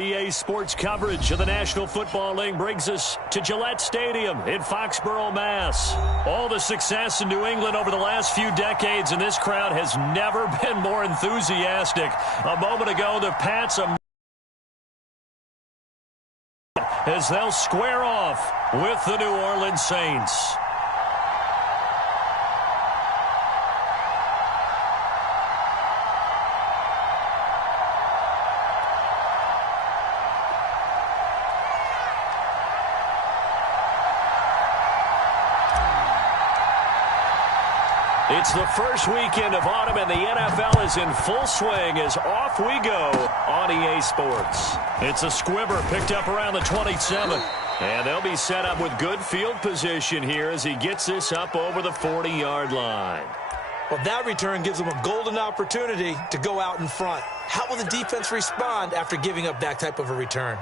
EA Sports coverage of the National Football League brings us to Gillette Stadium in Foxborough, Mass. All the success in New England over the last few decades, and this crowd has never been more enthusiastic. A moment ago, the Pats as they'll square off with the New Orleans Saints. It's the first weekend of autumn, and the NFL is in full swing as off we go on EA Sports. It's a squibber picked up around the 27. And they'll be set up with good field position here as he gets this up over the 40-yard line. Well, that return gives them a golden opportunity to go out in front. How will the defense respond after giving up that type of a return?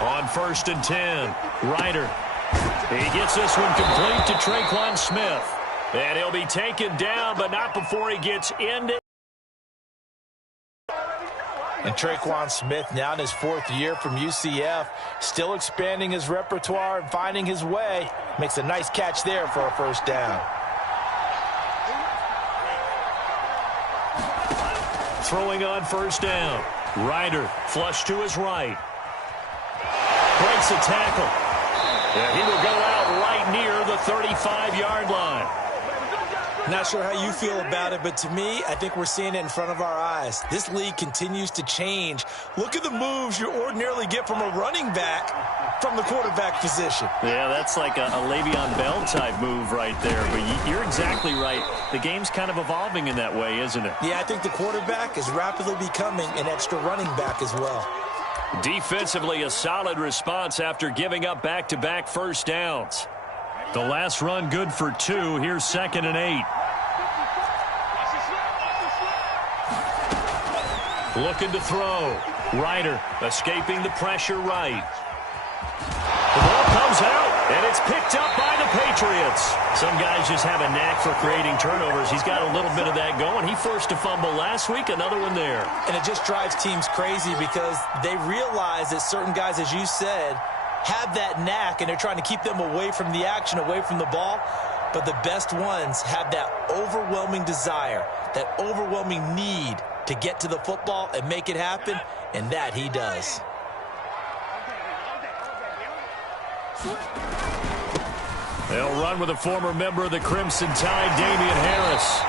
On 1st and 10, Ryder. He gets this one complete to Traquan Smith. And he'll be taken down, but not before he gets into. And Traquan Smith, now in his 4th year from UCF, still expanding his repertoire and finding his way. Makes a nice catch there for a first down. Throwing on 1st down. Ryder flush to his right. Breaks a tackle. And he will go out right near the 35-yard line. Not sure how you feel about it, but to me, I think we're seeing it in front of our eyes. This league continues to change. Look at the moves you ordinarily get from a running back from the quarterback position. Yeah, that's like a Le'Veon Bell type move right there. But you're exactly right. The game's kind of evolving in that way, isn't it? Yeah, I think the quarterback is rapidly becoming an extra running back as well. Defensively, a solid response after giving up back-to-back first downs. The last run good for 2. Here's 2nd and 8. Looking to throw. Ryder escaping the pressure right. The ball comes out, and it's picked up by the Patriots. Some guys just have a knack for creating turnovers. He's got a little bit of that going. He forced a fumble last week, another one there. And it just drives teams crazy because they realize that certain guys, as you said, have that knack, and they're trying to keep them away from the action, away from the ball. But the best ones have that overwhelming desire, that overwhelming need to get to the football and make it happen, and that he does. They'll run with a former member of the Crimson Tide, Damian Harris.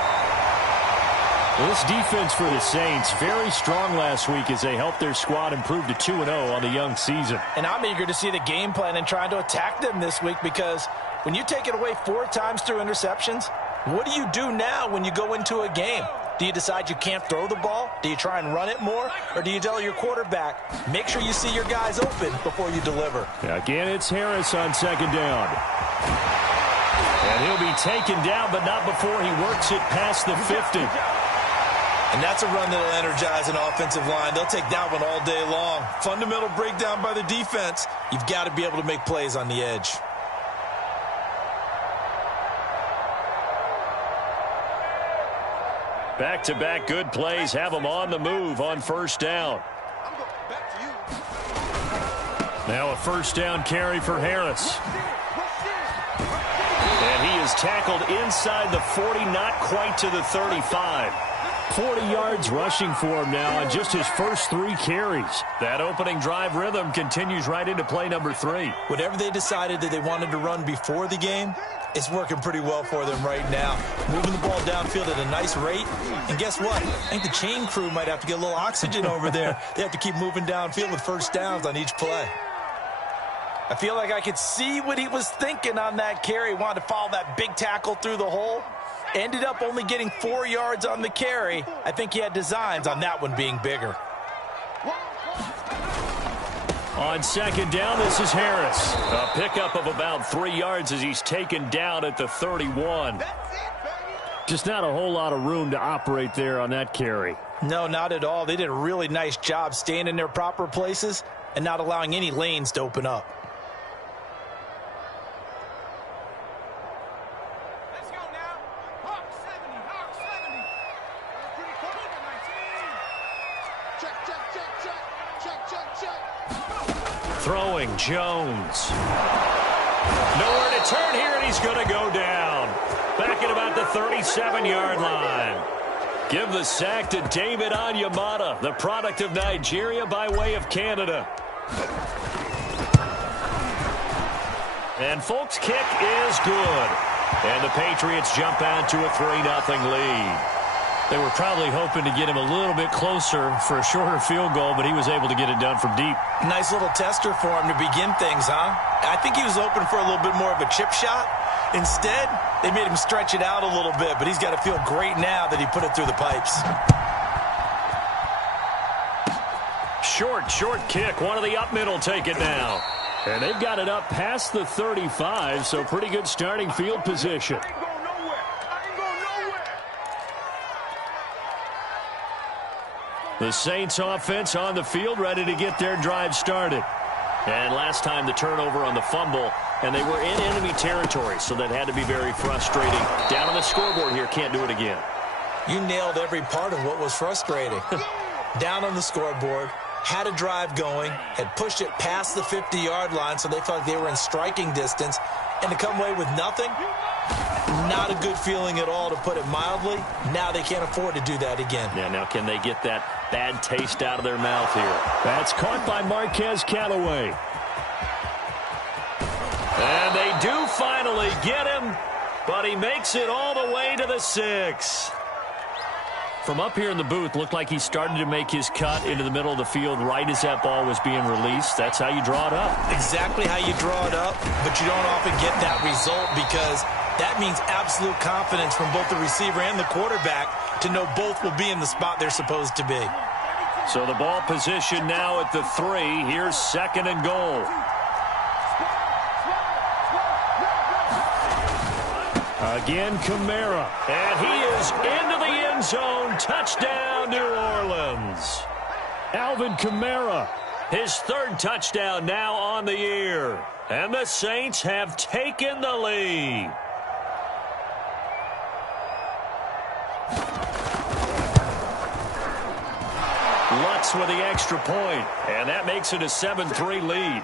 This defense for the Saints, very strong last week as they helped their squad improve to 2-0 on the young season. And I'm eager to see the game plan and trying to attack them this week, because when you take it away 4 times through interceptions, what do you do now when you go into a game? Do you decide you can't throw the ball? Do you try and run it more? Or do you tell your quarterback, make sure you see your guys open before you deliver? Again, it's Harris on 2nd down. And he'll be taken down, but not before he works it past the 50. And that's a run that'll energize an offensive line. They'll take that one all day long. Fundamental breakdown by the defense. You've got to be able to make plays on the edge. Back-to-back good plays have them on the move on 1st down. Now a 1st down carry for Harris. And he is tackled inside the 40, not quite to the 35. 40 yards rushing for him now on just his first 3 carries. That opening drive rhythm continues right into play number 3. Whatever they decided that they wanted to run before the game, it's working pretty well for them right now. Moving the ball downfield at a nice rate. And guess what? I think the chain crew might have to get a little oxygen over there. They have to keep moving downfield with first downs on each play. I feel like I could see what he was thinking on that carry. Wanted to follow that big tackle through the hole. Ended up only getting 4 yards on the carry. I think he had designs on that one being bigger. On 2nd down, this is Harris. A pickup of about 3 yards as he's taken down at the 31. Just not a whole lot of room to operate there on that carry. No, not at all. They did a really nice job staying in their proper places and not allowing any lanes to open up. Let's go now. Hawk 70, Hawk 70. Pretty quick. Check. Throwing Jones. Nowhere to turn here, and he's going to go down. Back at about the 37-yard line. Give the sack to David Onyemata, the product of Nigeria by way of Canada. And folks, kick is good. And the Patriots jump out to a 3-0 lead. They were probably hoping to get him a little bit closer for a shorter field goal, but he was able to get it done from deep. Nice little tester for him to begin things, huh? I think he was hoping for a little bit more of a chip shot. Instead, they made him stretch it out a little bit, but he's got to feel great now that he put it through the pipes. Short kick. One of the up middle take it now. And they've got it up past the 35, so pretty good starting field position. The Saints offense on the field, ready to get their drive started. And last time the turnover on the fumble, and they were in enemy territory, so that had to be very frustrating. Down on the scoreboard here, can't do it again. You nailed every part of what was frustrating. Down on the scoreboard, had a drive going, had pushed it past the 50-yard line, so they felt like they were in striking distance, and to come away with nothing, not a good feeling at all, to put it mildly. Now they can't afford to do that again. Yeah, now can they get that bad taste out of their mouth here? That's caught by Marquez Callaway. And they do finally get him, but he makes it all the way to the 6. From up here in the booth, looked like he started to make his cut into the middle of the field right as that ball was being released. That's how you draw it up. Exactly how you draw it up, but you don't often get that result because that means absolute confidence from both the receiver and the quarterback to know both will be in the spot they're supposed to be. So the ball position now at the 3. Here's 2nd and goal. Again, Kamara. And he is into the end zone. Touchdown, New Orleans. Alvin Kamara, his 3rd touchdown now on the year. And the Saints have taken the lead. Lutz with the extra point, and that makes it a 7-3 lead.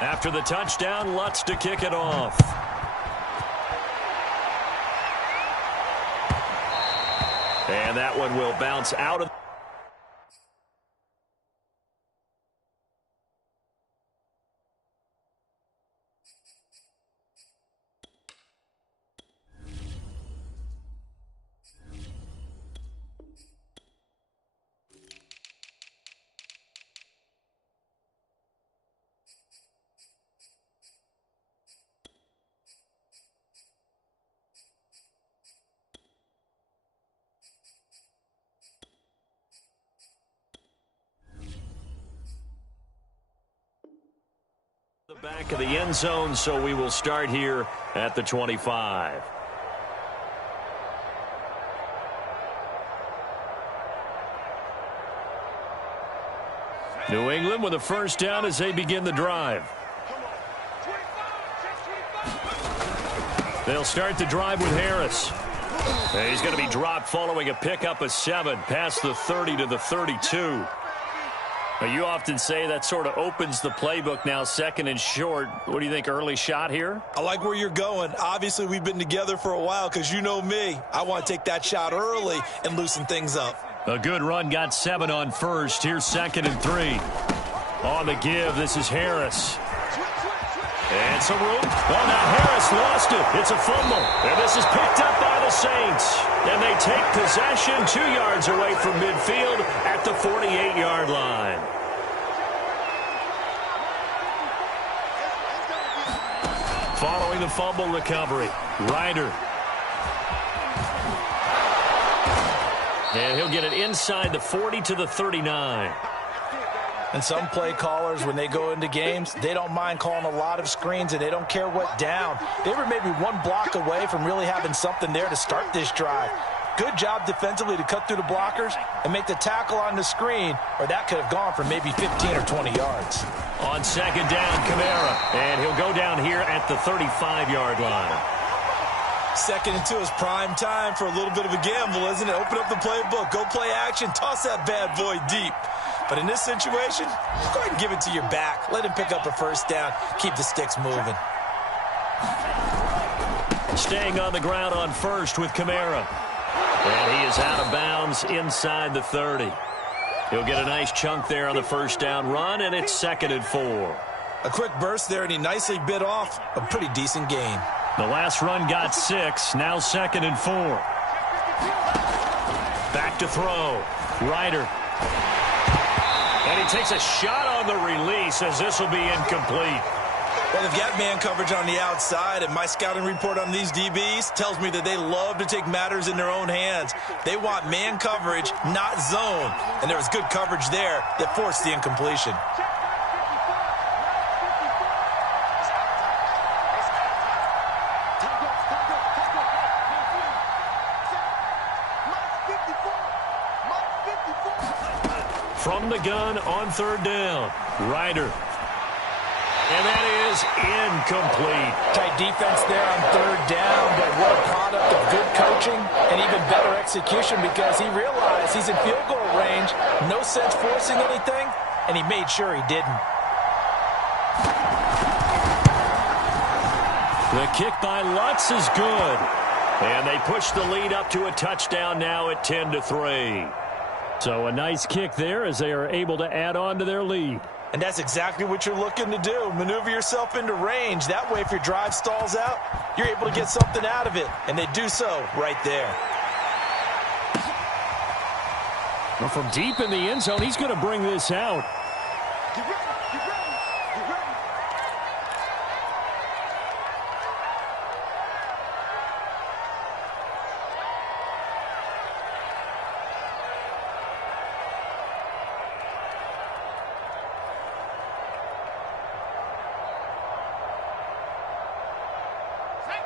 After the touchdown, Lutz to kick it off. And that one will bounce out of. The back of the end zone, so we will start here at the 25. New England with a first down as they begin the drive. They'll start the drive with Harris. And he's going to be dropped following a pickup of 7 past the 30 to the 32. Now, you often say that sort of opens the playbook now, 2nd and short. What do you think, early shot here? I like where you're going. Obviously, we've been together for a while because you know me. I want to take that shot early and loosen things up. A good run, got 7 on first. Here's 2nd and 3. On the give, this is Harris. And some room. Well, now Harris lost it. It's a fumble. And this is picked up by the Saints. And they take possession 2 yards away from midfield at the 48-yard line. Following the fumble recovery, Ryder. And he'll get it inside the 40 to the 39. And some play callers, when they go into games, they don't mind calling a lot of screens, and they don't care what down. They were maybe one block away from really having something there to start this drive. Good job defensively to cut through the blockers and make the tackle on the screen, or that could have gone for maybe 15 or 20 yards. On second down, Kamara, and he'll go down here at the 35-yard line. Second and 2 is prime time for a little bit of a gamble, isn't it? Open up the playbook, go play action, toss that bad boy deep. But in this situation, go ahead and give it to your back. Let him pick up a first down, keep the sticks moving. Staying on the ground on first with Kamara. And he is out of bounds inside the 30. He'll get a nice chunk there on the first down run, and it's 2nd and 4. A quick burst there, and he nicely bit off a pretty decent gain. The last run got 6, now 2nd and 4. Back to throw. Ryder. And he takes a shot on the release as this will be incomplete. Well, they've got man coverage on the outside, and my scouting report on these DBs tells me that they love to take matters in their own hands. They want man coverage, not zone. And there was good coverage there that forced the incompletion. From the gun on third down, Ryder. And that is incomplete. Tight defense there on third down, but what a product of good coaching and even better execution, because he realized he's in field goal range. No sense forcing anything, and he made sure he didn't. The kick by Lutz is good. And they push the lead up to a touchdown now at 10-3. So a nice kick there as they are able to add on to their lead. And that's exactly what you're looking to do. Maneuver yourself into range. That way, if your drive stalls out, you're able to get something out of it. And they do so right there. Well, from deep in the end zone, he's going to bring this out. Get ready, get ready, get ready.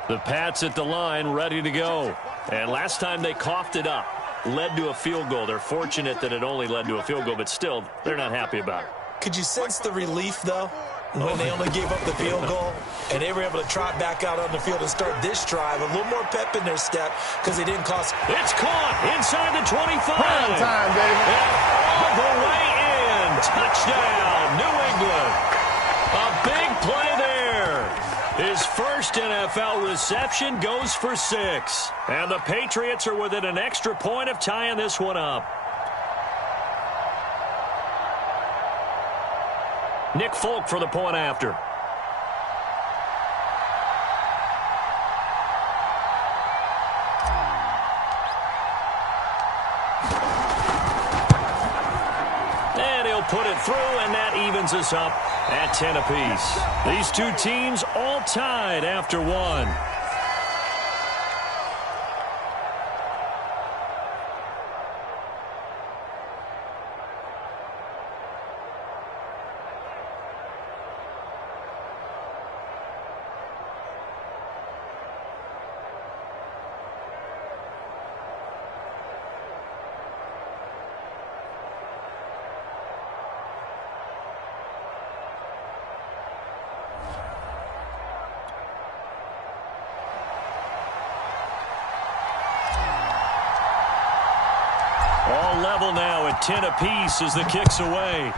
The Pats at the line, ready to go. And last time they coughed it up, led to a field goal. They're fortunate that it only led to a field goal, but still, they're not happy about it. Could you sense the relief, though, when they only gave up the field goal and they were able to trot back out on the field and start this drive? A little more pep in their step because they didn't cost. It's caught inside the 25. Prime time, baby. And all the way in. Touchdown, New England. A big play there. His first NFL reception goes for 6. And the Patriots are within an extra point of tying this one up. Nick Folk for the point after. And he'll put it through, and that evens us up at 10 apiece. These two teams all tied after one. All level now at 10 apiece as the kick's away.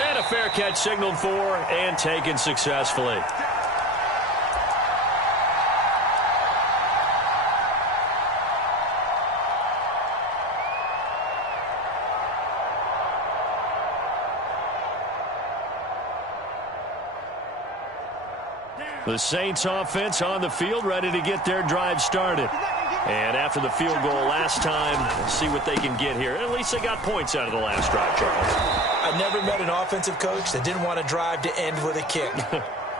And a fair catch signaled for and taken successfully. The Saints offense on the field, ready to get their drive started. And after the field goal last time, let's see what they can get here. At least they got points out of the last drive, Charles. I never met an offensive coach that didn't want a drive to end with a kick.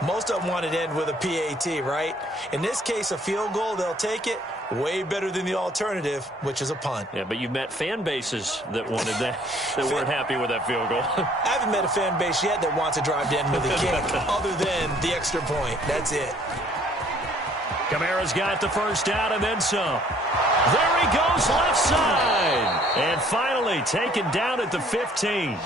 Most of them wanted to end with a PAT, right? In this case, a field goal, they'll take it. Way better than the alternative, which is a punt. Yeah, but you've met fan bases that wanted that, that weren't happy with that field goal. I haven't met a fan base yet that wants to drive to end with a kick other than the extra point. That's it. Kamara's got the first down and then some. There he goes, left side. And finally taken down at the 15.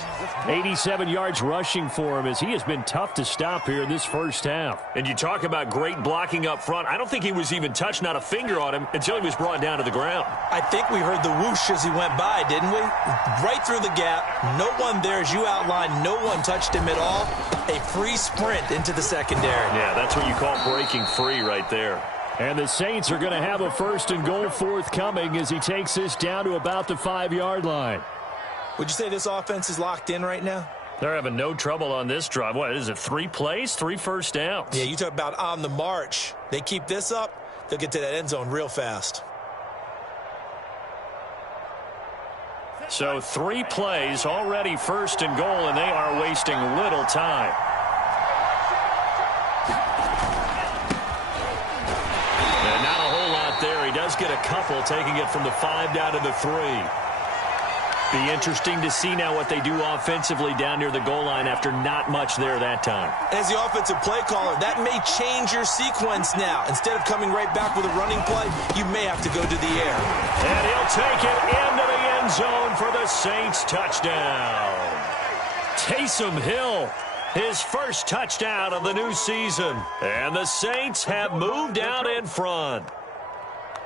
87 yards rushing for him as he has been tough to stop here in this first half. And you talk about great blocking up front. I don't think he was even touched, not a finger on him, until he was brought down to the ground. I think we heard the whoosh as he went by, didn't we? Right through the gap. No one there, as you outlined. No one touched him at all. A free sprint into the secondary. Yeah, that's what you call breaking free right there. And the Saints are going to have a first and goal forthcoming as he takes this down to about the 5-yard line. Would you say this offense is locked in right now? They're having no trouble on this drive. What is it, 3 plays, 3 first downs? Yeah, you talk about on the march. They keep this up, they'll get to that end zone real fast. So 3 plays, already first and goal, and they are wasting little time. He does get a couple, taking it from the 5 down to the 3. Be interesting to see now what they do offensively down near the goal line after not much there that time. As the offensive play caller, that may change your sequence now. Instead of coming right back with a running play, you may have to go to the air. And he'll take it into the end zone for the Saints touchdown. Taysom Hill, his first touchdown of the new season. And the Saints have moved out in front.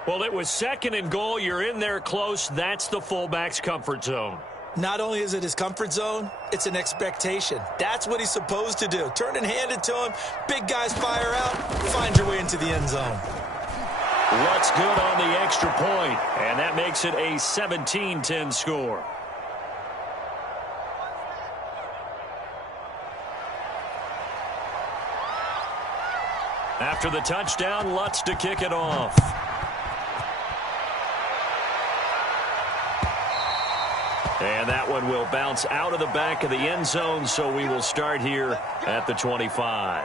Well, it was second and goal. You're in there close. That's the fullback's comfort zone. Not only is it his comfort zone, it's an expectation. That's what he's supposed to do. Turn and hand it to him. Big guys fire out. Find your way into the end zone. What's good on the extra point, and that makes it a 17-10 score. After the touchdown, Lutz to kick it off. And that one will bounce out of the back of the end zone, so we will start here at the 25.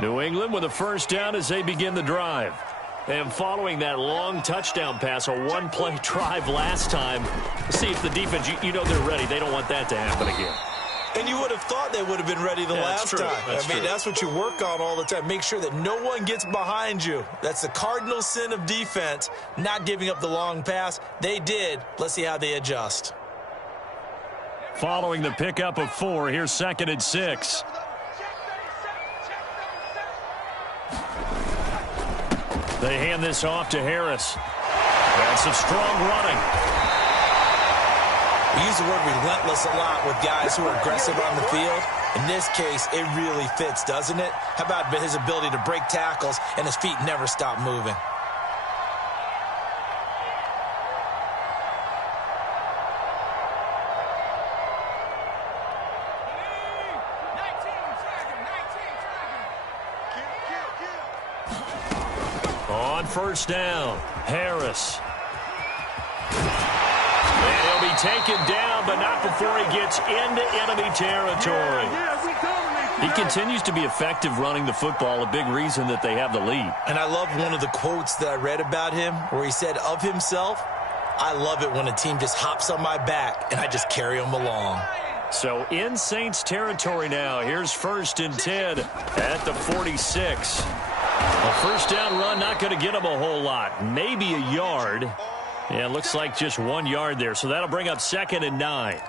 New England with a first down as they begin the drive. And following that long touchdown pass, a one-play drive last time, see if the defense, you know they're ready. They don't want that to happen again. And you would have thought they would have been ready the last time. That's what you work on all the time. Make sure that no one gets behind you. That's the cardinal sin of defense, not giving up the long pass. They did. Let's see how they adjust. Following the pickup of 4, here's 2nd and 6. They hand this off to Harris. That's some strong running. We use the word relentless a lot with guys who are aggressive on the field. In this case, it really fits, doesn't it? How about his ability to break tackles and his feet never stop moving? On first down, Harris. And he'll be taken down, but not before he gets into enemy territory. He continues to be effective running the football, a big reason that they have the lead. And I love one of the quotes that I read about him where he said of himself, I love it when a team just hops on my back and I just carry them along. So in Saints territory now, here's 1st and 10 at the 46. A first down run, not going to get him a whole lot. Maybe a yard. Yeah, it looks like just 1 yard there. So that'll bring up 2nd and 9.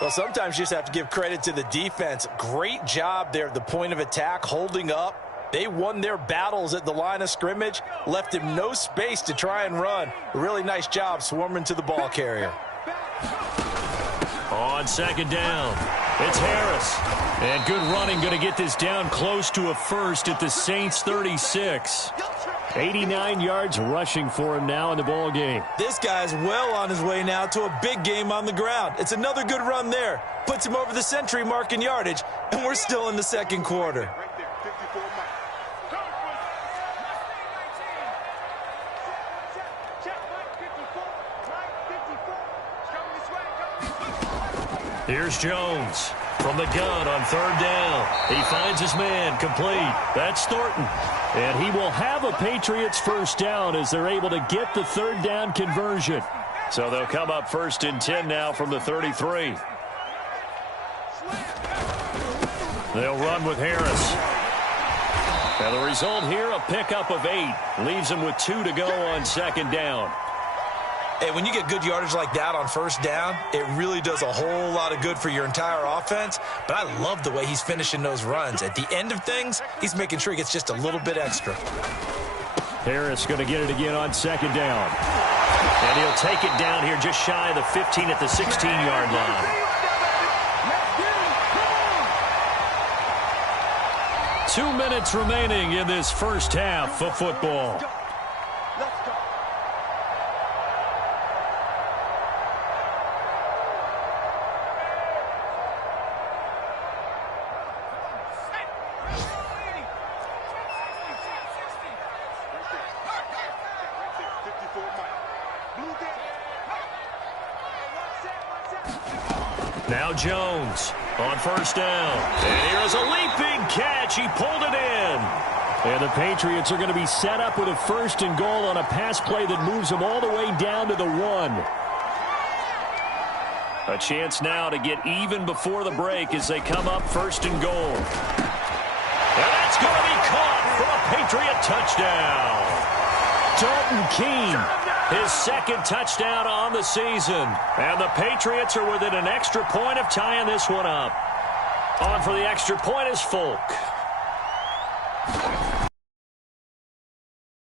Well, sometimes you just have to give credit to the defense. Great job there at the point of attack, holding up. They won their battles at the line of scrimmage, left him no space to try and run. A really nice job swarming to the ball carrier. On 2nd down, it's Harris. And good running, going to get this down close to a first at the Saints 36. 89 yards rushing for him now in the ball game. This guy's well on his way now to a big game on the ground. It's another good run there. Puts him over the century mark in yardage, and we're still in the second quarter. Here's Jones. From the gun on third down. He finds his man complete. That's Thornton. And he will have a Patriots first down as they're able to get the third down conversion. So they'll come up first and 10 now from the 33. They'll run with Harris. And the result here, a pickup of 8. Leaves them with 2 to go on second down. Hey, when you get good yardage like that on first down, it really does a whole lot of good for your entire offense. But I love the way he's finishing those runs. At the end of things, he's making sure he gets just a little bit extra. Harris going to get it again on second down. And he'll take it down here just shy of the 15 at the 16-yard line. 2 minutes remaining in this first half of football. Now Jones on first down. And here's a leaping catch. He pulled it in. And the Patriots are going to be set up with a first and goal on a pass play that moves them all the way down to the 1. A chance now to get even before the break as they come up first and goal. And that's going to be caught for a Patriot touchdown. Dalton Keene, his second touchdown on the season. And the Patriots are within an extra point of tying this one up. On for the extra point is Folk.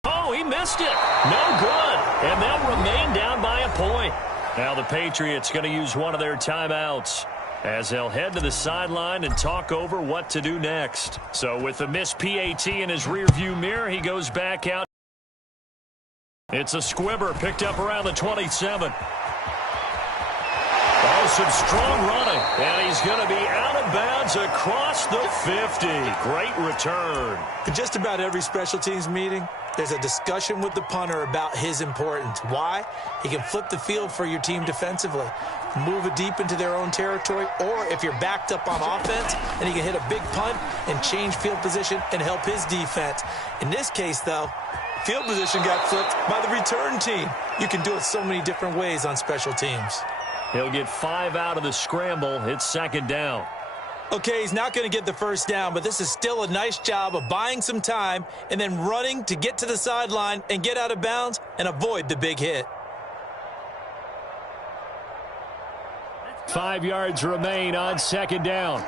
Oh, he missed it. No good. And they'll remain down by a point. Now the Patriots going to use one of their timeouts as they'll head to the sideline and talk over what to do next. So with the missed PAT in his rearview mirror, he goes back out. It's a squibber picked up around the 27. Oh, some strong running. And he's going to be out of bounds across the 50. Great return. In just about every special teams meeting, there's a discussion with the punter about his importance. Why? He can flip the field for your team defensively, move it deep into their own territory, or if you're backed up on offense, and he can hit a big punt and change field position and help his defense. In this case, though, field position got flipped by the return team. You can do it so many different ways on special teams. He'll get 5 out of the scramble. It's second down. Okay, he's not going to get the first down, but this is still a nice job of buying some time and then running to get to the sideline and get out of bounds and avoid the big hit. 5 yards remain on second down.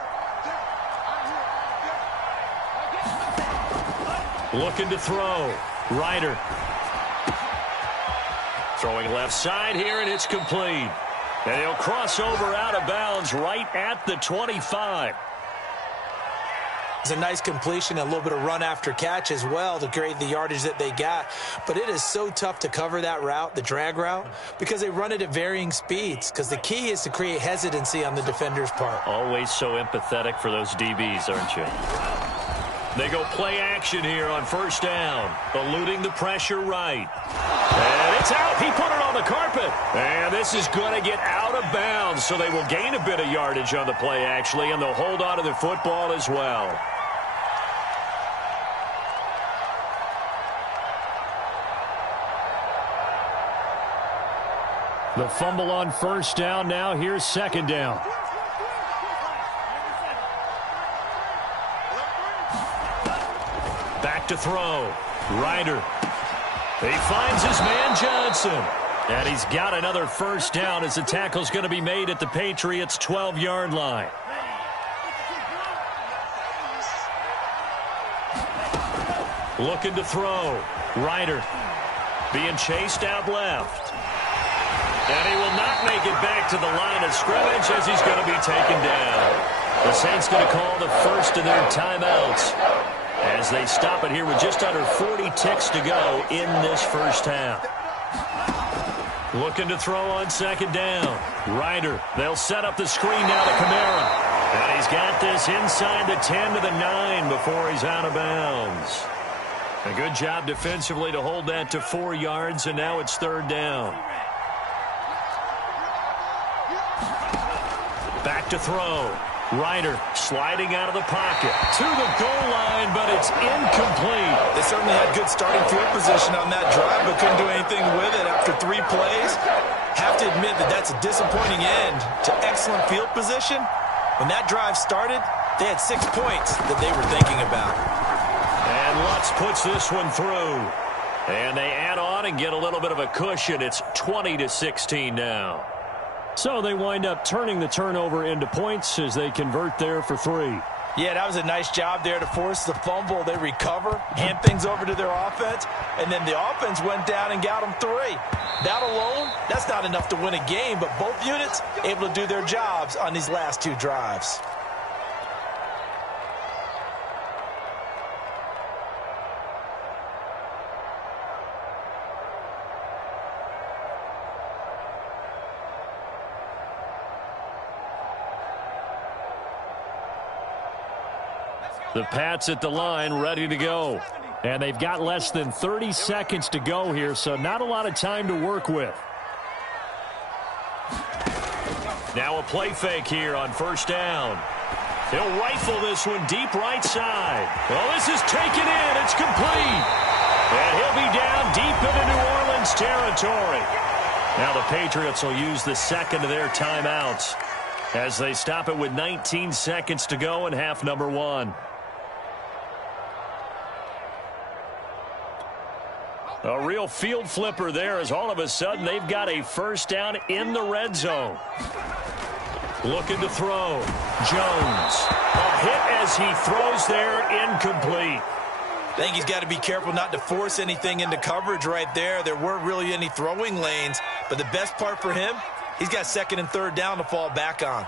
Looking to throw. Ryder. Throwing left side here, and it's complete. And he'll cross over out of bounds right at the 25. It's a nice completion, a little bit of run after catch as well to create the yardage that they got. But it is so tough to cover that route, the drag route, because they run it at varying speeds. Because the key is to create hesitancy on the defender's part. Always so empathetic for those DBs, aren't you? They go play action here on first down. Eluding the pressure right. And it's out. He put it on the carpet. And this is going to get out of bounds. So they will gain a bit of yardage on the play, actually, and they'll hold on to the football as well. The fumble on first down. Now here's second down. Back to throw. Ryder. He finds his man Johnson. And he's got another first down as the tackle's going to be made at the Patriots' 12-yard line. Looking to throw. Ryder being chased out left. And he will not make it back to the line of scrimmage as he's going to be taken down. The Saints going to call the first of their timeouts as they stop it here with just under 40 ticks to go in this first half. Looking to throw on second down. Ryder. They'll set up the screen now to Kamara. And he's got this inside the 10 to the 9 before he's out of bounds. A good job defensively to hold that to 4 yards, and now it's third down. Back to throw. Ryder sliding out of the pocket to the goal line, but it's incomplete. They certainly had good starting field position on that drive, but couldn't do anything with it after 3 plays. Have to admit that that's a disappointing end to excellent field position. When that drive started, they had 6 points that they were thinking about. And Lutz puts this one through. And they add on and get a little bit of a cushion. It's 20-16 now. So they wind up turning the turnover into points as they convert there for 3. Yeah, that was a nice job there to force the fumble. They recover, hand things over to their offense, and then the offense went down and got them 3. That alone, that's not enough to win a game, but both units able to do their jobs on these last 2 drives. The Pats at the line, ready to go. And they've got less than 30 seconds to go here, so not a lot of time to work with. Now a play fake here on first down. He'll rifle this one deep right side. Well, this is taken in. It's complete. And he'll be down deep into New Orleans territory. Now the Patriots will use the second of their timeouts as they stop it with 19 seconds to go in half number 1. A real field flipper there as all of a sudden they've got a first down in the red zone. Looking to throw. Jones. A hit as he throws there, incomplete. I think he's got to be careful not to force anything into coverage right there. There weren't really any throwing lanes, but the best part for him, he's got 2nd and 3rd down to fall back on.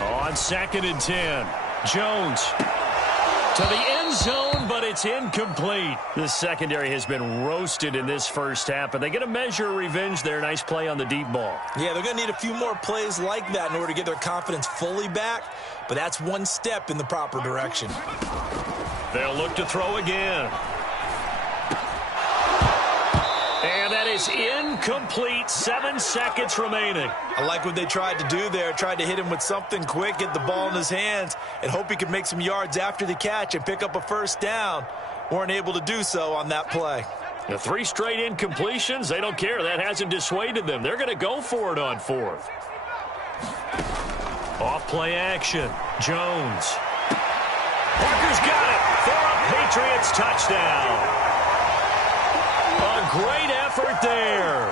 On 2nd and 10, Jones to the end zone, but it's incomplete. The secondary has been roasted in this first half, but they get a measure of revenge there. Nice play on the deep ball. Yeah, they're going to need a few more plays like that in order to get their confidence fully back, but that's one step in the proper direction. They'll look to throw again. And that is incomplete. 7 seconds remaining. I like what they tried to do there. Tried to hit him with something quick, get the ball in his hands, and hope he could make some yards after the catch and pick up a first down. Weren't able to do so on that play. The 3 straight incompletions, they don't care. That hasn't dissuaded them. They're going to go for it on 4th. Off play action. Jones. Parker's got it for a Patriots touchdown. A great effort there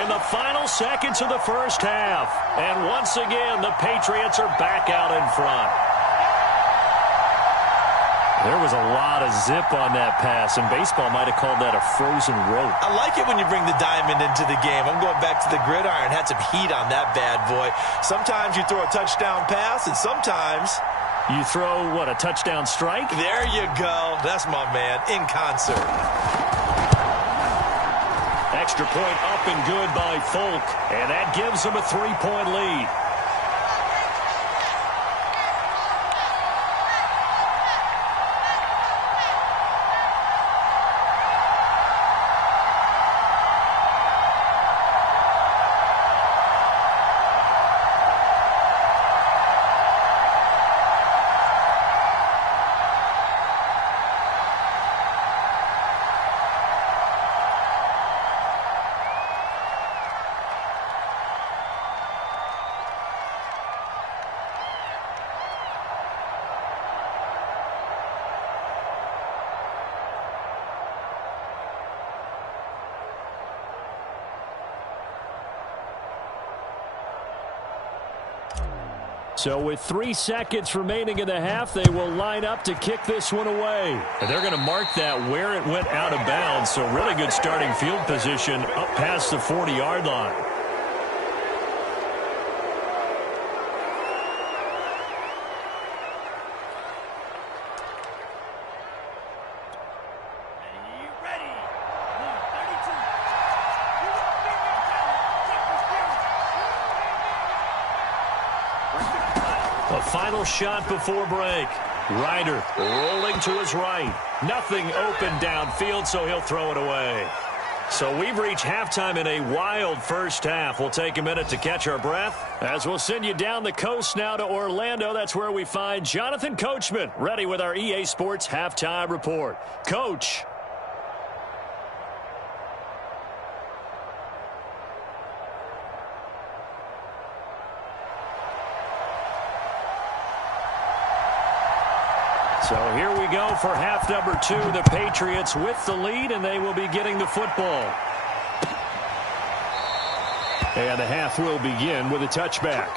in the final seconds of the first half. And once again, the Patriots are back out in front. There was a lot of zip on that pass, and baseball might have called that a frozen rope. I like it when you bring the diamond into the game. I'm going back to the gridiron. Had some heat on that bad boy. Sometimes you throw a touchdown pass, and sometimes you throw, what, a touchdown strike? There you go. That's my man, in concert. Extra point up and good by Folk, and that gives them a 3-point lead. So with 3 seconds remaining in the half, they will line up to kick this one away. And they're going to mark that where it went out of bounds. So really good starting field position up past the 40-yard line. A final shot before break. Ryder rolling to his right. Nothing open downfield, so he'll throw it away. So we've reached halftime in a wild first half. We'll take a minute to catch our breath as we'll send you down the coast now to Orlando. That's where we find Jonathan Coachman ready with our EA Sports Halftime Report. Coach. So here we go for half number 2. The Patriots with the lead, and they will be getting the football. And the half will begin with a touchback.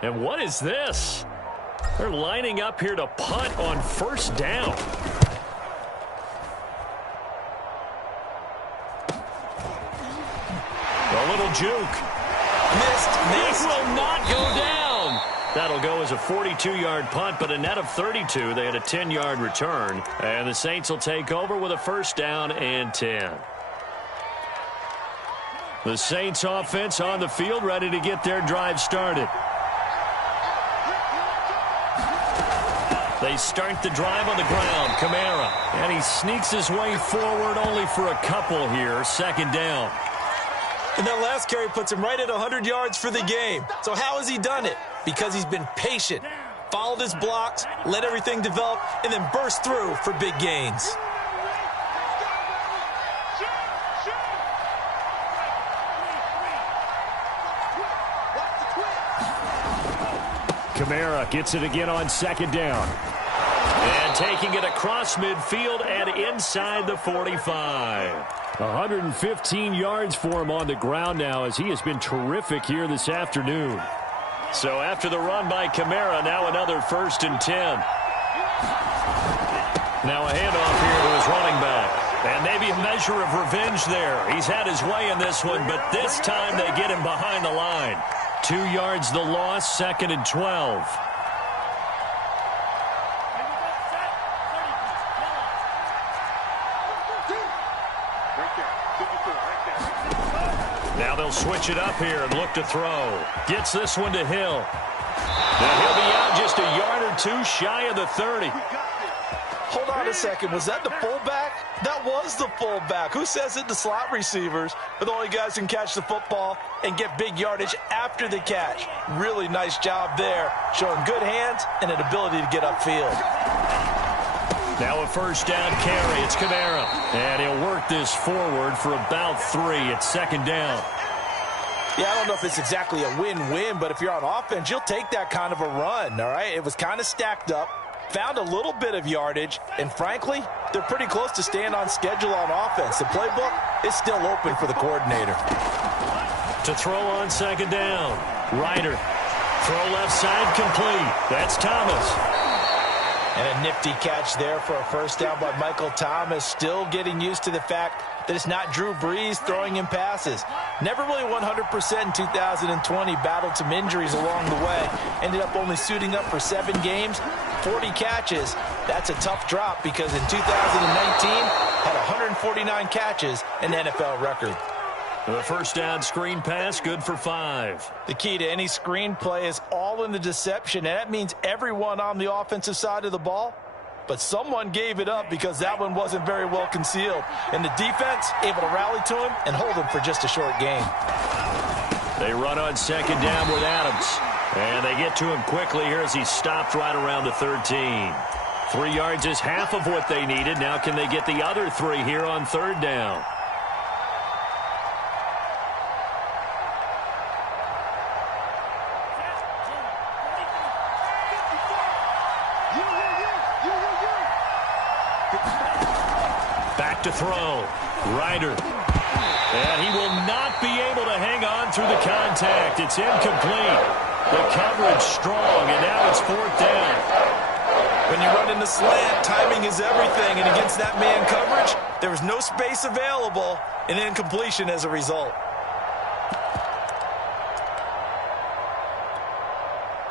And what is this? They're lining up here to punt on first down. A little juke. Missed. This will not go down. That'll go as a 42-yard punt, but a net of 32. They had a 10-yard return. And the Saints will take over with a first down and 10. The Saints offense on the field, ready to get their drive started. They start the drive on the ground. Kamara. And he sneaks his way forward only for a couple here. Second down. And that last carry puts him right at 100 yards for the game. So how has he done it? Because he's been patient, followed his blocks, let everything develop, and then burst through for big gains. Kamara gets it again on second down. And taking it across midfield and inside the 45. 115 yards for him on the ground now as he has been terrific here this afternoon. So after the run by Kamara, now another first and 10. Now a handoff here to his running back. And maybe a measure of revenge there. He's had his way in this one, but this time they get him behind the line. 2 yards the loss, second and 12. Now they'll switch it up here and look to throw. Gets this one to Hill. Now he'll be out just a yard or two shy of the 30. Hold on a second. Was that the fullback? That was the fullback. Who says it? The slot receivers are the only guys who can catch the football and get big yardage after the catch. Really nice job there, showing good hands and an ability to get upfield. Now a first down carry. It's Kamara. And he'll work this forward for about 3. It's second down. Yeah, I don't know if it's exactly a win-win, but if you're on offense, you'll take that kind of a run, all right? It was kind of stacked up. Found a little bit of yardage, and frankly, they're pretty close to staying on schedule on offense. The playbook is still open for the coordinator. To throw on second down. Ryder. Throw left side complete. That's Thomas. And a nifty catch there for a first down by Michael Thomas. Still getting used to the fact that it's not Drew Brees throwing him passes. Never really 100% in 2020. Battled some injuries along the way. Ended up only suiting up for 7 games. 40 catches. That's a tough drop because in 2019 had 149 catches, an NFL record. The first down screen pass, good for 5. The key to any screen play is all in the deception, and that means everyone on the offensive side of the ball. But someone gave it up because that one wasn't very well concealed. And the defense able to rally to him and hold him for just a short game. They run on second down with Adams. And they get to him quickly here as he stopped right around the 13. 3 yards is half of what they needed. Now can they get the other 3 here on third down? back to throw. Ryder. And he will not be able to hang on through the contact. It's incomplete. The coverage strong, and now it's 4th down. When you run in the slant, timing is everything. And against that man coverage, there was no space available. An incompletion as a result.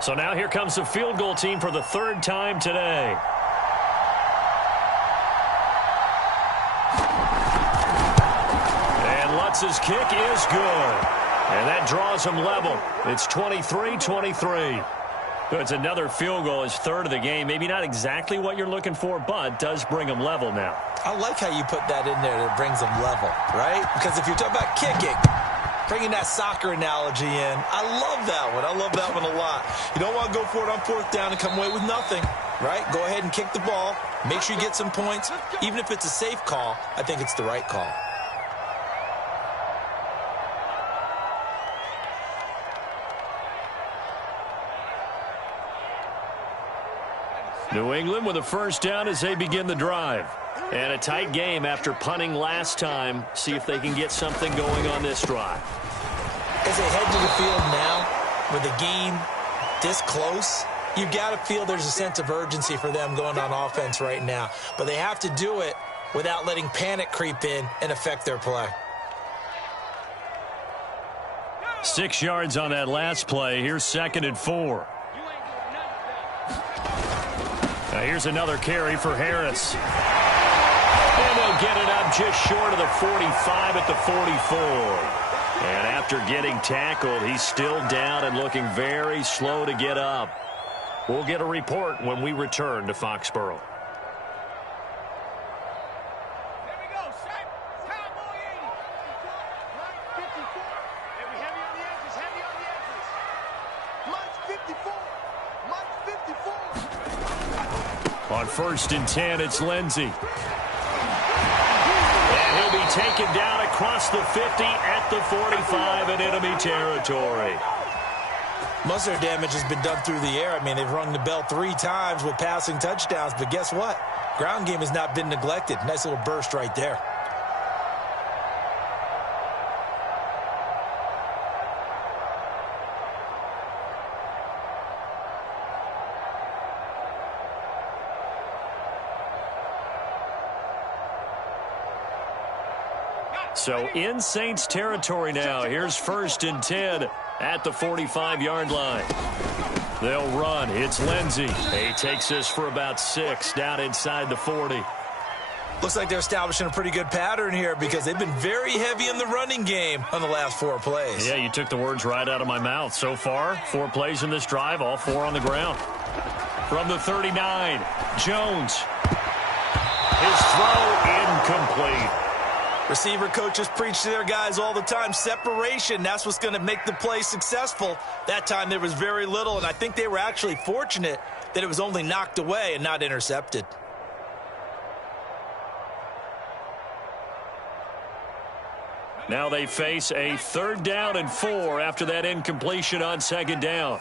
So now here comes the field goal team for the 3rd time today. And Lutz's kick is good. And that draws him level. It's 23-23. It's another field goal, his 3rd of the game. Maybe not exactly what you're looking for, but does bring him level now. I like how you put that in there that brings him level, right? Because if you're talking about kicking, bringing that soccer analogy in, I love that one. I love that one a lot. You don't want to go for it on 4th down and come away with nothing, right? Go ahead and kick the ball. Make sure you get some points. Even if it's a safe call, I think it's the right call. New England with a 1st down as they begin the drive. And a tight game after punting last time. See if they can get something going on this drive. As they head to the field now, with the game this close, you've got to feel there's a sense of urgency for them going on offense right now. But they have to do it without letting panic creep in and affect their play. 6 yards on that last play. Here's 2nd and 4. Now here's another carry for Harris. And they'll get it up just short of the 45 at the 44. And after getting tackled, he's still down and looking very slow to get up. We'll get a report when we return to Foxborough. There we go, set. Cowboy 80. Right 54. Heavy on the edges, heavy on the edges. Lunch 54. Lunch 54. On 1st and 10, it's Lindsey. And he'll be taken down across the 50 at the 45 in enemy territory. Most of their damage has been done through the air. I mean, they've rung the bell 3 times with passing touchdowns, but guess what? Ground game has not been neglected. Nice little burst right there. So in Saints territory now. Here's 1st and 10 at the 45-yard line. They'll run. It's Lindsey. He takes this for about 6 down inside the 40. Looks like they're establishing a pretty good pattern here because they've been very heavy in the running game on the last 4 plays. Yeah, you took the words right out of my mouth. So far, 4 plays in this drive, all 4 on the ground. From the 39, Jones. His throw incomplete. Receiver coaches preach to their guys all the time. Separation, that's what's going to make the play successful. That time there was very little, and I think they were actually fortunate that it was only knocked away and not intercepted. Now they face a 3rd down and 4 after that incompletion on 2nd down.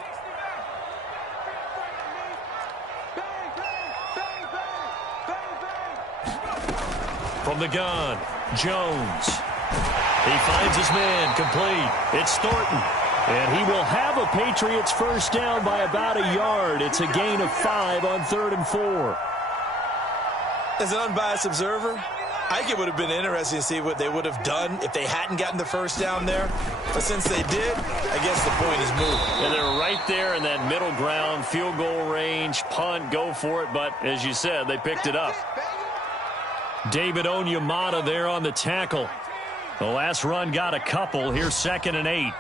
From the gun, Jones. He finds his man, complete. It's Thornton. And he will have a Patriots 1st down by about a yard. It's a gain of 5 on 3rd and 4. As an unbiased observer, I think it would have been interesting to see what they would have done if they hadn't gotten the 1st down there. But since they did, I guess the point is moot. And they're right there in that middle ground, field goal range, punt, go for it. But as you said, they picked it up. David Onyemata there on the tackle. The last run got a couple. Here's 2nd and 8.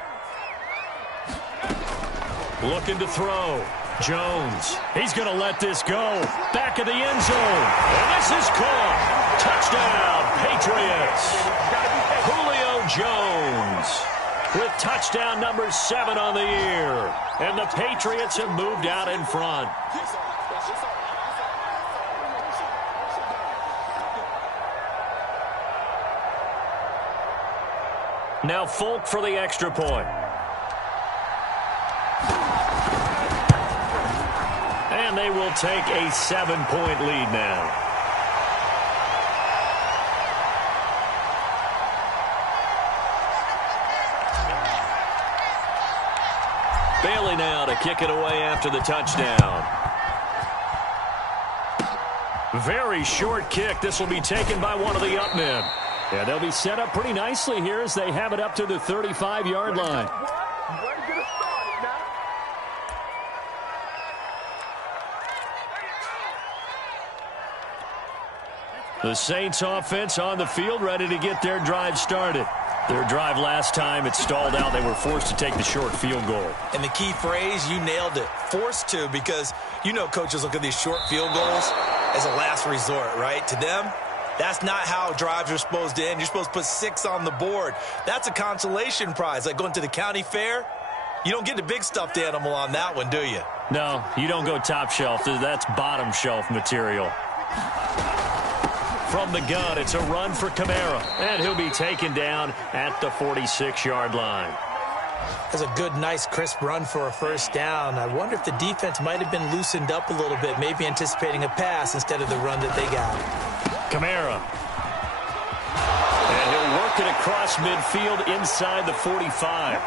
Looking to throw. Jones. He's going to let this go. Back of the end zone. And this is caught. Touchdown, Patriots. Julio Jones with touchdown number 7 on the year. And the Patriots have moved out in front. Now Folk for the extra point. And they will take a 7-point lead now. Bailey now to kick it away after the touchdown. Very short kick. This will be taken by one of the up men. Yeah, they'll be set up pretty nicely here as they have it up to the 35-yard line. The Saints offense on the field, ready to get their drive started. Their drive last time, it stalled out. They were forced to take the short field goal. And the key phrase, you nailed it, forced to, because you know coaches look at these short field goals as a last resort, right? To them, that's not how drives are supposed to end. You're supposed to put 6 on the board. That's a consolation prize, like going to the county fair. You don't get the big stuffed animal on that one, do you? No, you don't go top shelf. That's bottom shelf material. From the gun, it's a run for Kamara, and he'll be taken down at the 46-yard line. That's a good, nice, crisp run for a first down. I wonder if the defense might have been loosened up a little bit, maybe anticipating a pass instead of the run that they got. Kamara. And he'll work it across midfield inside the 45.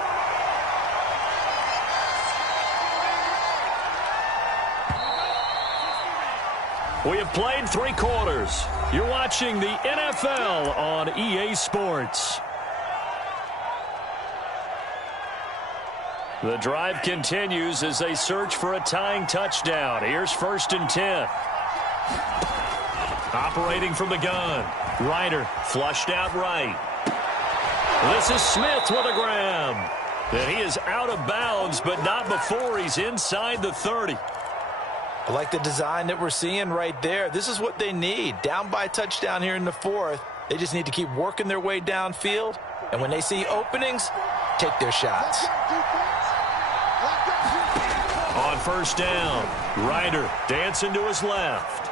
We have played 3 quarters. You're watching the NFL on EA Sports. The drive continues as they search for a tying touchdown. Here's 1st and 10. Operating from the gun. Ryder flushed out right. This is Smith with a grab. And he is out of bounds, but not before he's inside the 30. I like the design that we're seeing right there. This is what they need. Down by a touchdown here in the 4th. They just need to keep working their way downfield. And when they see openings, take their shots. On 1st down, Ryder dancing to his left.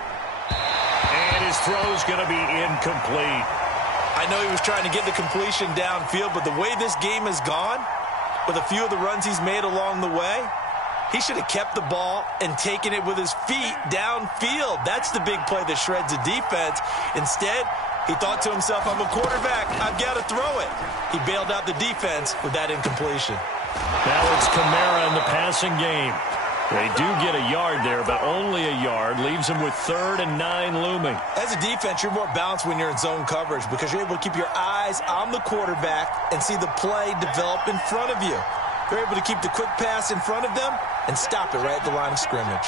And his throw's going to be incomplete. I know he was trying to get the completion downfield, but the way this game has gone, with a few of the runs he's made along the way, he should have kept the ball and taken it with his feet downfield. That's the big play that shreds the defense. Instead, he thought to himself, I'm a quarterback, I've got to throw it. He bailed out the defense with that incompletion. Now it's Kamara in the passing game. They do get a yard there, but only a yard. Leaves them with 3rd and 9 looming. As a defense, you're more balanced when you're in zone coverage because you're able to keep your eyes on the quarterback and see the play develop in front of you. They're able to keep the quick pass in front of them and stop it right at the line of scrimmage.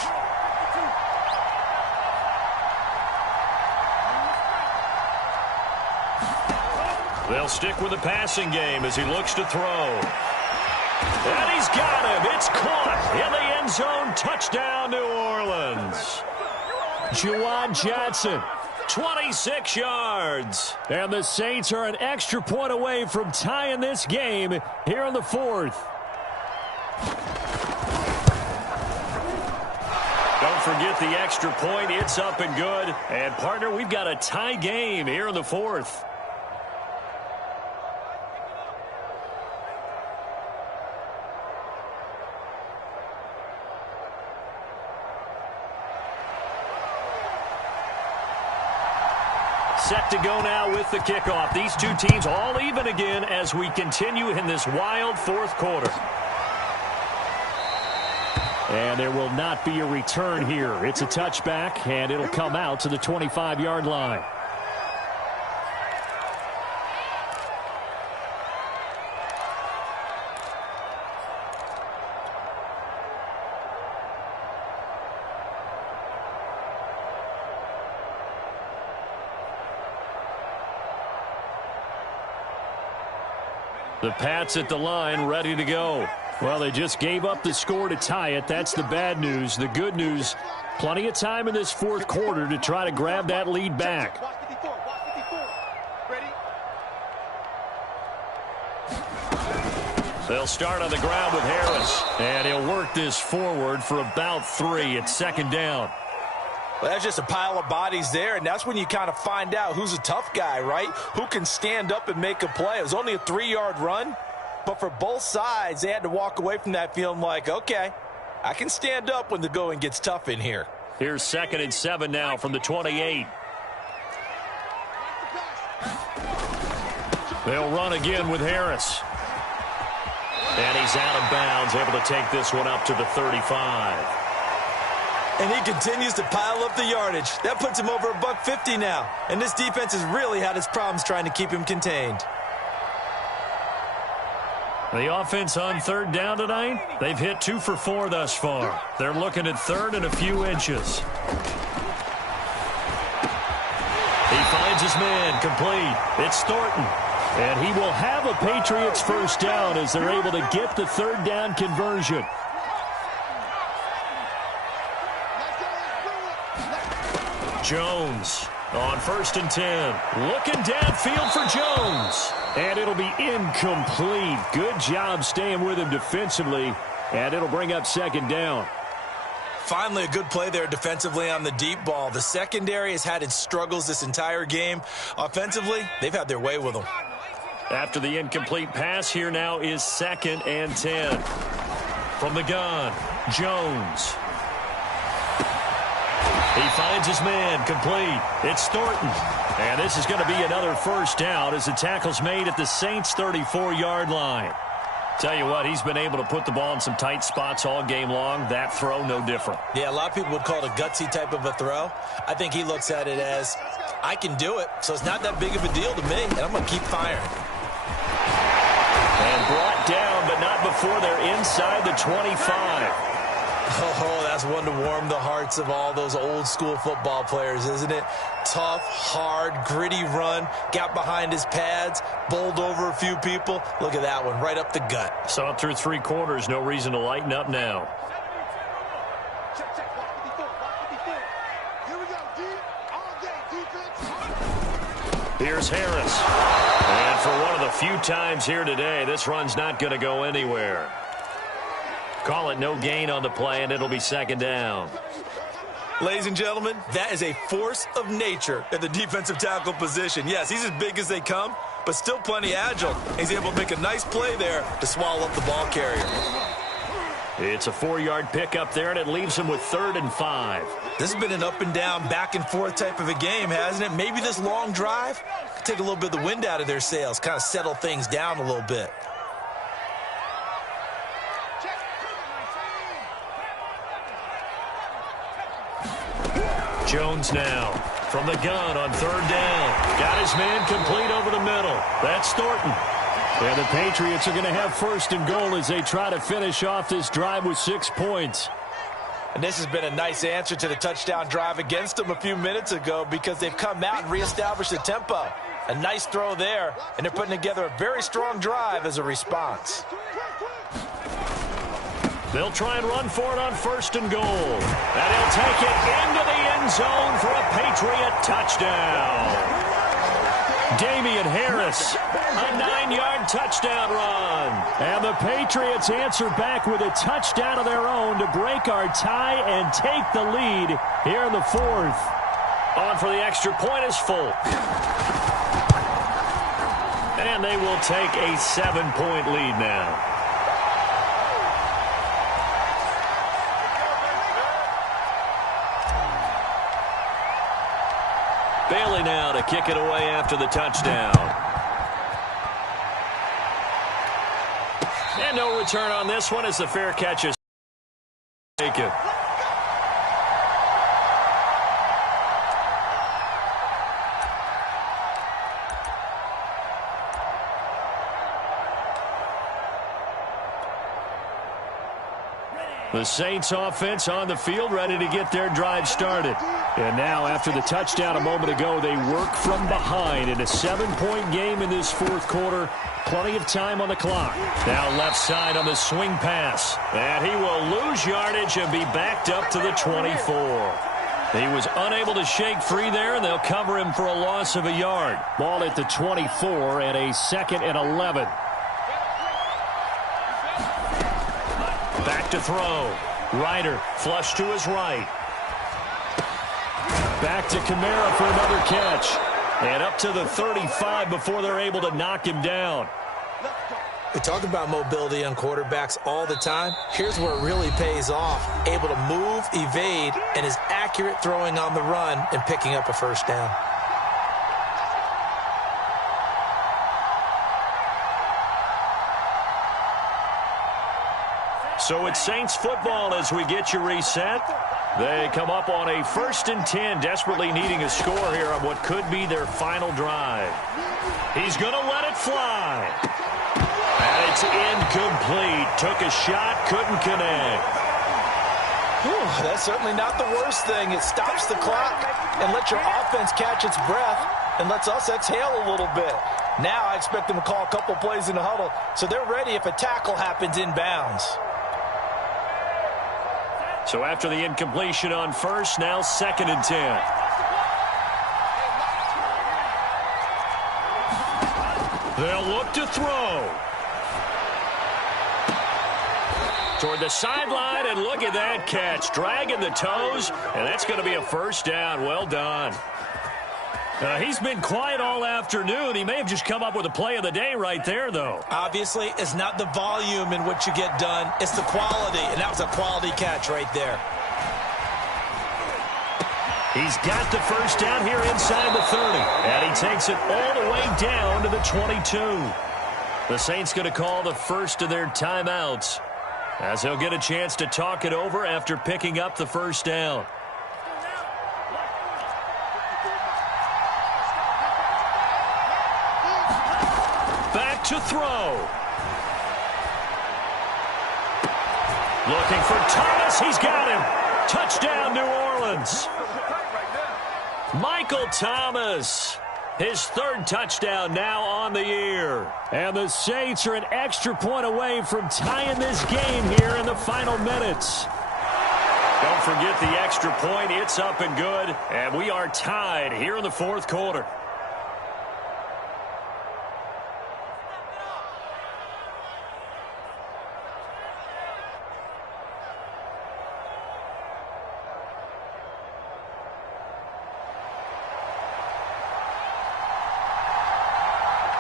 They'll stick with the passing game as he looks to throw. And he's got him. It's caught in the end zone. Touchdown, New Orleans. Juwan Johnson. 26 yards. And the Saints are an extra point away from tying this game here in the 4th. Don't forget the extra point. It's up and good. And, partner, we've got a tie game here in the 4th. Set to go now with the kickoff. These two teams all even again as we continue in this wild 4th quarter. And there will not be a return here. It's a touchback, and it'll come out to the 25-yard line. The Pats at the line, ready to go. Well, they just gave up the score to tie it. That's the bad news. The good news, plenty of time in this 4th quarter to try to grab that lead back. They'll start on the ground with Harris. And he'll work this forward for about 3. It's 2nd down. Well, that's just a pile of bodies there, and that's when you kind of find out who's a tough guy, right? Who can stand up and make a play. It was only a 3-yard run, but for both sides, they had to walk away from that feeling like, okay, I can stand up when the going gets tough in here. Here's 2nd and 7 now from the 28. They'll run again with Harris. And he's out of bounds, able to take this one up to the 35. And he continues to pile up the yardage. That puts him over $150 now. And this defense has really had its problems trying to keep him contained. The offense on third down tonight, they've hit 2 for 4 thus far. They're looking at third and a few inches. He finds his man complete. It's Thornton. And he will have a Patriots first down as they're able to get the third down conversion. Jones on 1st and 10. Looking downfield for Jones. And it'll be incomplete. Good job staying with him defensively. And it'll bring up 2nd down. Finally, a good play there defensively on the deep ball. The secondary has had its struggles this entire game. Offensively, they've had their way with them. After the incomplete pass, here now is 2nd and 10. From the gun, Jones. He finds his man complete. It's Thornton. And this is going to be another first down as the tackle's made at the Saints' 34-yard line. Tell you what, he's been able to put the ball in some tight spots all game long. That throw, no different. Yeah, a lot of people would call it a gutsy type of a throw. I think he looks at it as, I can do it, so it's not that big of a deal to me, and I'm going to keep firing. And brought down, but not before they're inside the 25. Oh, that's one to warm the hearts of all those old-school football players, isn't it? Tough, hard, gritty run, got behind his pads, bowled over a few people. Look at that one, right up the gut. Saw it through 3 quarters, no reason to lighten up now. Here's Harris. And for one of the few times here today, this run's not going to go anywhere. Call it no gain on the play, and it'll be 2nd down. Ladies and gentlemen, that is a force of nature in the defensive tackle position. Yes, he's as big as they come, but still plenty agile. He's able to make a nice play there to swallow up the ball carrier. It's a 4-yard pickup there, and it leaves him with 3rd and 5. This has been an up-and-down, back-and-forth type of a game, hasn't it? Maybe this long drive could take a little bit of the wind out of their sails, kind of settle things down a little bit. Jones now from the gun on 3rd down. Got his man complete over the middle. That's Thornton. And the Patriots are going to have 1st and goal as they try to finish off this drive with 6 points. And this has been a nice answer to the touchdown drive against them a few minutes ago because they've come out and reestablished the tempo. A nice throw there, and they're putting together a very strong drive as a response. They'll try and run for it on 1st and goal. And he'll take it into the end zone for a Patriot touchdown. Damian Harris, a 9-yard touchdown run. And the Patriots answer back with a touchdown of their own to break our tie and take the lead here in the 4th. On for the extra point is Folk. And they will take a 7-point lead now. Bailey now to kick it away after the touchdown. And no return on this one as the fair catch is taken. The Saints offense on the field ready to get their drive started. And now after the touchdown a moment ago, they work from behind in a 7-point game in this 4th quarter. Plenty of time on the clock. Now left side on the swing pass. And he will lose yardage and be backed up to the 24. He was unable to shake free there, and they'll cover him for a loss of a yard. Ball at the 24 and a 2nd and 11. Back to throw. Ryder flush to his right. Back to Kamara for another catch. And up to the 35 before they're able to knock him down. We talk about mobility on quarterbacks all the time. Here's where it really pays off. Able to move, evade, and is accurate throwing on the run and picking up a first down. So it's Saints football as we get you reset. They come up on a 1st and 10, desperately needing a score here on what could be their final drive. He's going to let it fly. And it's incomplete. Took a shot, couldn't connect. Whew, that's certainly not the worst thing. It stops the clock and lets your offense catch its breath and lets us exhale a little bit. Now I expect them to call a couple plays in the huddle so they're ready if a tackle happens inbounds. So after the incompletion on 1st, now 2nd and 10. They'll look to throw. Toward the sideline, and look at that catch. Dragging the toes, and that's going to be a 1st down. Well done. He's been quiet all afternoon. He may have just come up with a play of the day right there, though. Obviously, it's not the volume in which you get done. It's the quality, and that was a quality catch right there. He's got the 1st down here inside the 30, and he takes it all the way down to the 22. The Saints going to call the first of their timeouts, as he'll get a chance to talk it over after picking up the 1st down. Back to throw. Looking for Thomas. He's got him. Touchdown, New Orleans. Michael Thomas. His 3rd touchdown now on the year. And the Saints are an extra point away from tying this game here in the final minutes. Don't forget the extra point. It's up and good. And we are tied here in the 4th quarter.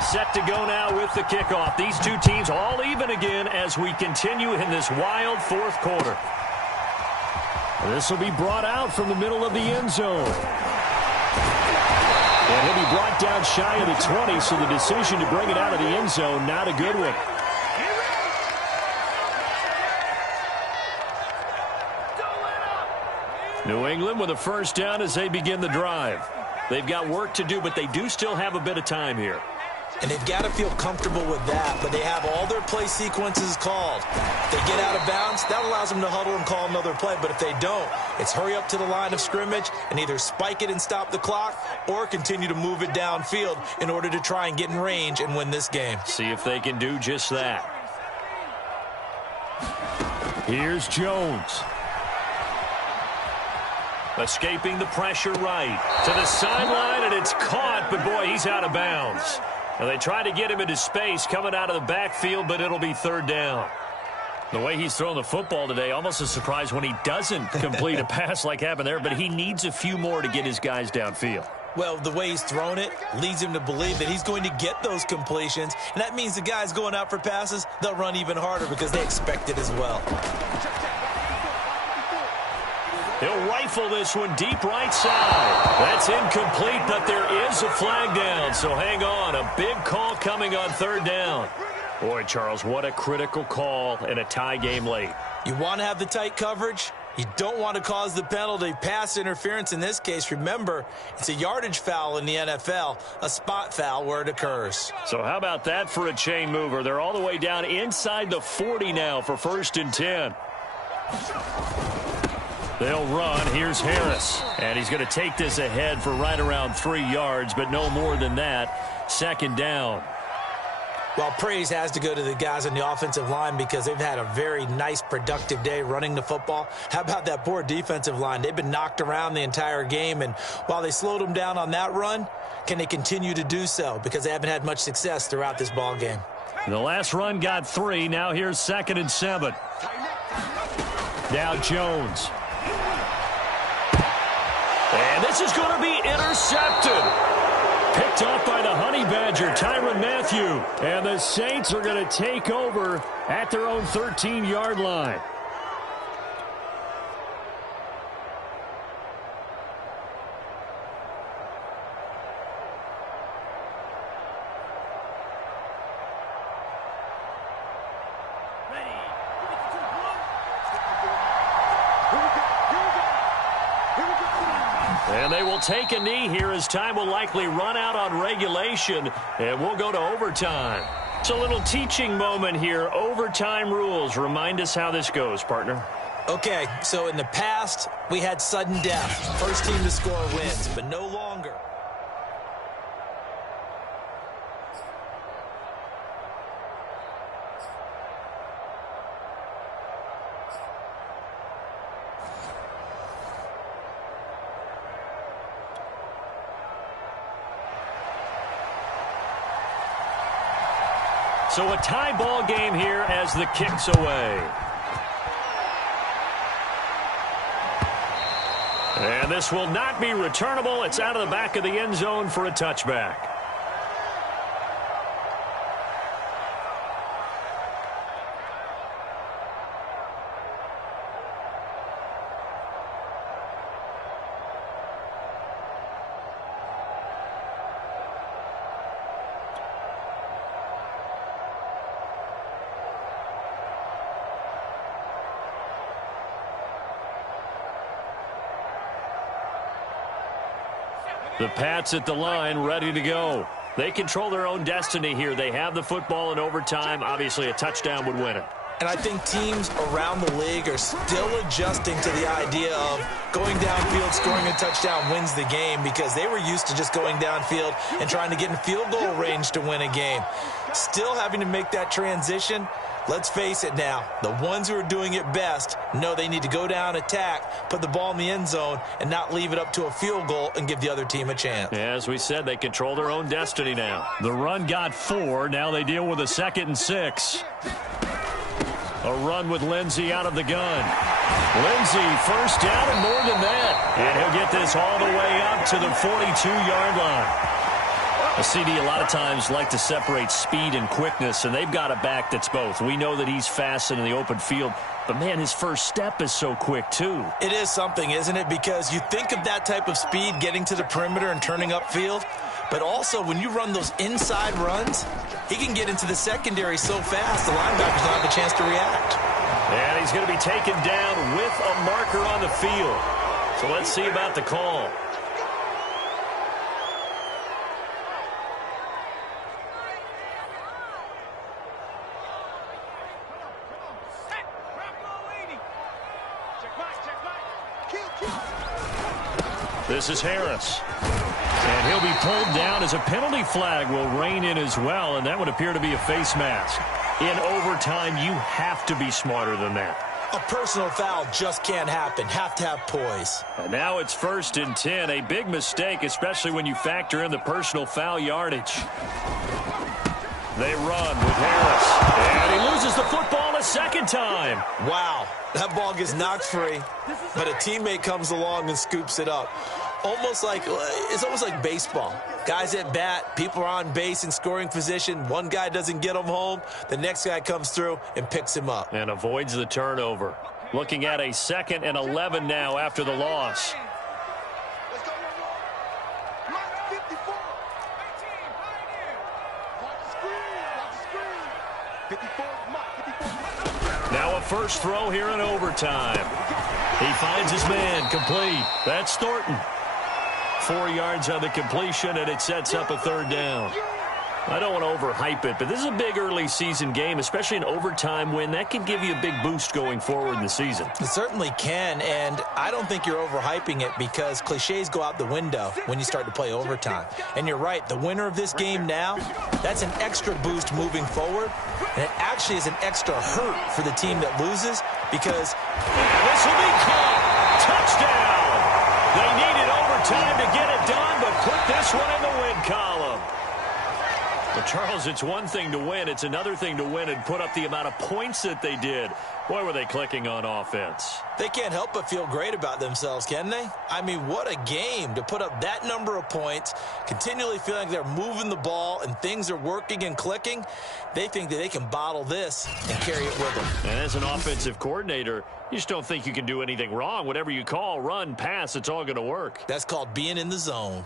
Set to go now with the kickoff. These two teams all even again as we continue in this wild 4th quarter. This will be brought out from the middle of the end zone. And he'll be brought down shy of the 20, so the decision to bring it out of the end zone, not a good one. New England with a 1st down as they begin the drive. They've got work to do, but they do still have a bit of time here. And they've got to feel comfortable with that, but they have all their play sequences called. If they get out of bounds, that allows them to huddle and call another play. But if they don't, it's hurry up to the line of scrimmage and either spike it and stop the clock or continue to move it downfield in order to try and get in range and win this game. See if they can do just that. Here's Jones. Escaping the pressure right to the sideline, and it's caught, but boy, he's out of bounds. And they try to get him into space coming out of the backfield, but it'll be 3rd down. The way he's thrown the football today, almost a surprise when he doesn't complete a pass like happened there, but he needs a few more to get his guys downfield. Well, the way he's thrown it leads him to believe that he's going to get those completions, and that means the guys going out for passes, they'll run even harder because they expect it as well. He'll rifle this one deep right side. That's incomplete, but there is a flag down, so hang on. A big call coming on 3rd down. Boy, Charles, what a critical call in a tie game late. You want to have the tight coverage. You don't want to cause the penalty. Pass interference in this case, remember, it's a yardage foul in the NFL, a spot foul where it occurs. So how about that for a chain mover? They're all the way down inside the 40 now for 1st and 10. They'll run. Here's Harris. And he's going to take this ahead for right around 3 yards, but no more than that. 2nd down. Well, praise has to go to the guys on the offensive line because they've had a very nice, productive day running the football. How about that poor defensive line? They've been knocked around the entire game, and while they slowed them down on that run, can they continue to do so? Because they haven't had much success throughout this ball game. The last run got 3. Now here's 2nd and 7. Now Jones. And this is going to be intercepted. Picked off by the Honey Badger, Tyrann Mathieu. And the Saints are going to take over at their own 13-yard line. And they will take a knee here as time will likely run out on regulation, and we'll go to overtime. It's a little teaching moment here. Overtime rules. Remind us how this goes, partner. Okay, so in the past, we had sudden death. First team to score wins, but no longer. So a tie ball game here as the kick's away. And this will not be returnable. It's out of the back of the end zone for a touchback. The Pats at the line, ready to go. They control their own destiny here. They have the football in overtime. Obviously, a touchdown would win it. And I think teams around the league are still adjusting to the idea of going downfield, scoring a touchdown wins the game, because they were used to just going downfield and trying to get in field goal range to win a game. Still having to make that transition. Let's face it now, the ones who are doing it best know they need to go down, attack, put the ball in the end zone, and not leave it up to a field goal and give the other team a chance. Yeah, as we said, they control their own destiny now. The run got 4. Now they deal with a 2nd and 6. A run with Lindsey out of the gun. Lindsey, first down and more than that. And he'll get this all the way up to the 42-yard line. A CD a lot of times like to separate speed and quickness, and they've got a back that's both. We know that he's fast in the open field, but, man, his first step is so quick, too. It is something, isn't it? Because you think of that type of speed getting to the perimeter and turning upfield, but also when you run those inside runs, he can get into the secondary so fast the linebackers don't have a chance to react. And he's going to be taken down with a marker on the field. So let's see about the call. This is Harris. And he'll be pulled down as a penalty flag will rein in as well, and that would appear to be a face mask. In overtime, you have to be smarter than that. A personal foul just can't happen. Have to have poise. And now it's 1st and 10. A big mistake, especially when you factor in the personal foul yardage. They run with Harris. And he loses the football a 2nd time. Wow. That ball gets knocked free, but a teammate comes along and scoops it up. It's almost like baseball. Guys at bat, people are on base in scoring position. One guy doesn't get him home. The next guy comes through and picks him up. And avoids the turnover. Looking at a 2nd and 11 now after the loss. Let's go, Mark 54. 18, Pioneer. Watch the screen. 54, Mark 54. Now a first throw here in overtime. He finds his man complete. That's Thornton. 4 yards on the completion, and it sets up a 3rd down. I don't want to overhype it, but this is a big early season game, especially an overtime win. That can give you a big boost going forward in the season. It certainly can, and I don't think you're overhyping it because cliches go out the window when you start to play overtime. And you're right, the winner of this game now, that's an extra boost moving forward, and it actually is an extra hurt for the team that loses because this will be caught. Touchdown. They needed overtime to get it done, but put this one in the win column. Well, Charles, it's one thing to win. It's another thing to win and put up the amount of points that they did. Boy, were they clicking on offense. They can't help but feel great about themselves, can they? I mean, what a game to put up that number of points, continually feeling like they're moving the ball and things are working and clicking. They think that they can bottle this and carry it with them. And as an offensive coordinator, you just don't think you can do anything wrong. Whatever you call, run, pass, it's all going to work. That's called being in the zone.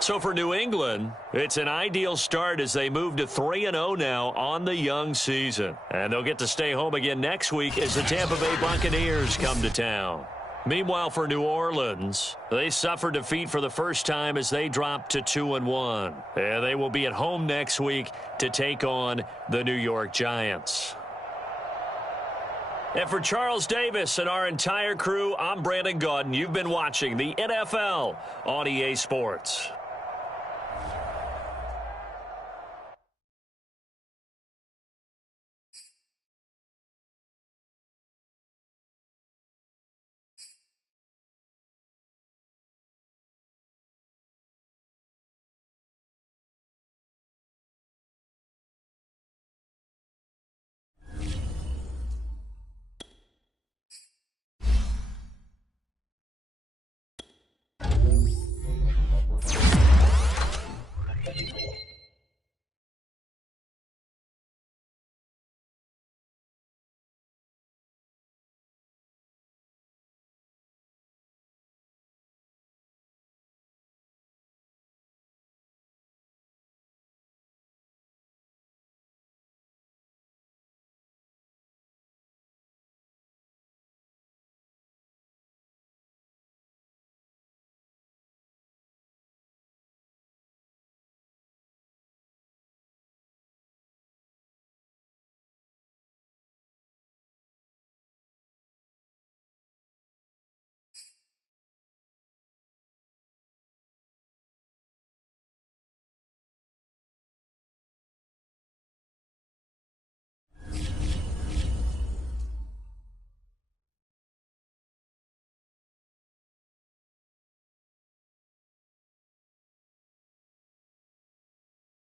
So for New England, it's an ideal start as they move to 3-0 now on the young season. And they'll get to stay home again next week as the Tampa Bay Buccaneers come to town. Meanwhile, for New Orleans, they suffered defeat for the first time as they dropped to 2-1. And they will be at home next week to take on the New York Giants. And for Charles Davis and our entire crew, I'm Brandon Gaudin. You've been watching the NFL on EA Sports.